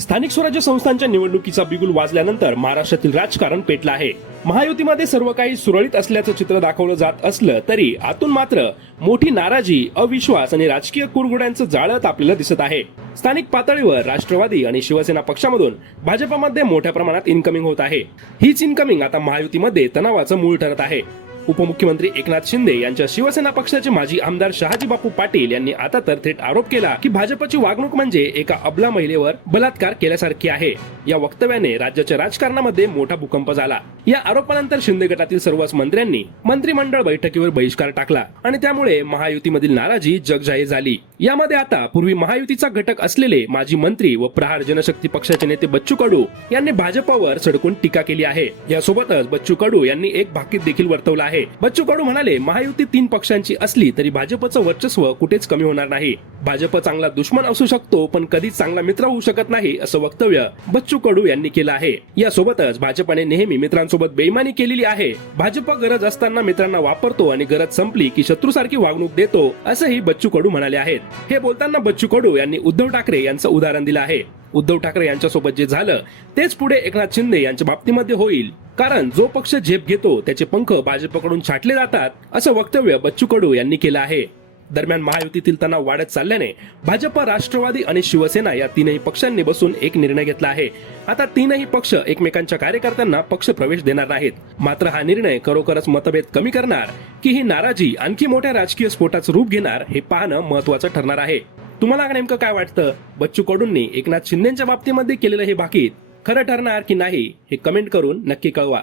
स्थानिक स्वराज्य संस्थांच्या निवडणुकीचा बिगुल वाजल्यानंतर महाराष्ट्रातील राजकारण पेटलं आहे. महायुतीमध्ये सर्व काही सुरळीत असल्याचं चित्र दाखवलं जात असलं तरी आतून मात्र मोठी नाराजी अविश्वास आणि राजकीय कुरघुड्यांचं जाळं तापलेलं दिसत आहे. स्थानिक पातळीवर राष्ट्रवादी आणि शिवसेना पक्षामधून भाजपमध्ये मोठ्या प्रमाणात इन्कमिंग होत आहे. हीच इन्कमिंग आता महायुतीमध्ये तणावाचं मूळ ठरत आहे. उपमुख्यमंत्री एकनाथ शिंदे यांच्या शिवसेना पक्षाचे माजी आमदार शहाजी बापू पाटील यांनी आता तर थेट आरोप केला की भाजपची वागणूक म्हणजे एका अबला महिलेवर बलात्कार केल्यासारखी आहे. या वक्तव्याने राज्याच्या राजकारणामध्ये मोठा भूकंप झाला. या आरोपानंतर शिंदे गटातील सर्वच मंत्र्यांनी मंत्रिमंडळ बैठकीवर बहिष्कार टाकला आणि त्यामुळे महायुतीमधील नाराजी जगजाहीर झाली. यामध्ये आता पूर्वी महायुतीचा घटक असलेले माजी मंत्री व प्रहार जनशक्ती पक्षाचे नेते बच्चू कडू यांनी भाजपावर सडकून टीका केली आहे. यासोबतच बच्चू कडू यांनी एक भाकीत देखील वर्तवलं आहे. बच्चू कडू म्हणाले महायुती तीन पक्षांची असली तरी भाजपचं वर्चस्व कुठेच कमी होणार नाही. भाजप चांगला दुश्मन असू शकतो पण कधीच चांगला मित्र होऊ शकत नाही असं वक्तव्य बच्चू कडू यांनी केलं आहे. यासोबतच भाजपने नेहमी मित्रांसोबत बेईमानी केलेली आहे. भाजप गरज असताना मित्रांना वापरतो आणि गरज संपली की शत्रूसारखी वागणूक देतो असंही बच्चू कडू म्हणाले आहेत. हे बोलताना बच्चू कडू यांनी उद्धव ठाकरे यांचं उदाहरण दिलं आहे. उद्धव ठाकरे यांच्यासोबत जे झालं तेच पुढे एकनाथ शिंदे यांच्या बाबतीमध्ये होईल. कारण जो पक्ष झेप घेतो त्याचे पंख भाजपकडून छाटले जातात असं वक्तव्य बच्चू कडू यांनी केलं आहे. दरम्यान महायुतीतील तणाव वाढत चालल्याने भाजप राष्ट्रवादी आणि शिवसेना या तीनही पक्षांनी बसून एक निर्णय घेतला आहे. आता तीनही पक्ष एकमेकांच्या कार्यकर्त्यांना पक्ष प्रवेश देणार नाहीत. मात्र हा निर्णय खरोखरच मतभेद कमी करणार की ही नाराजी आणखी मोठ्या राजकीय स्फोटाचं रूप घेणार हे पाहणं महत्वाचं ठरणार आहे. तुम्हाला नेमकं काय वाटतं? बच्चू कडूंनी एकनाथ शिंदेच्या बाबतीमध्ये केलेलं हे बाकी खरं ठरणार की नाही हे कमेंट करून नक्की कळवा.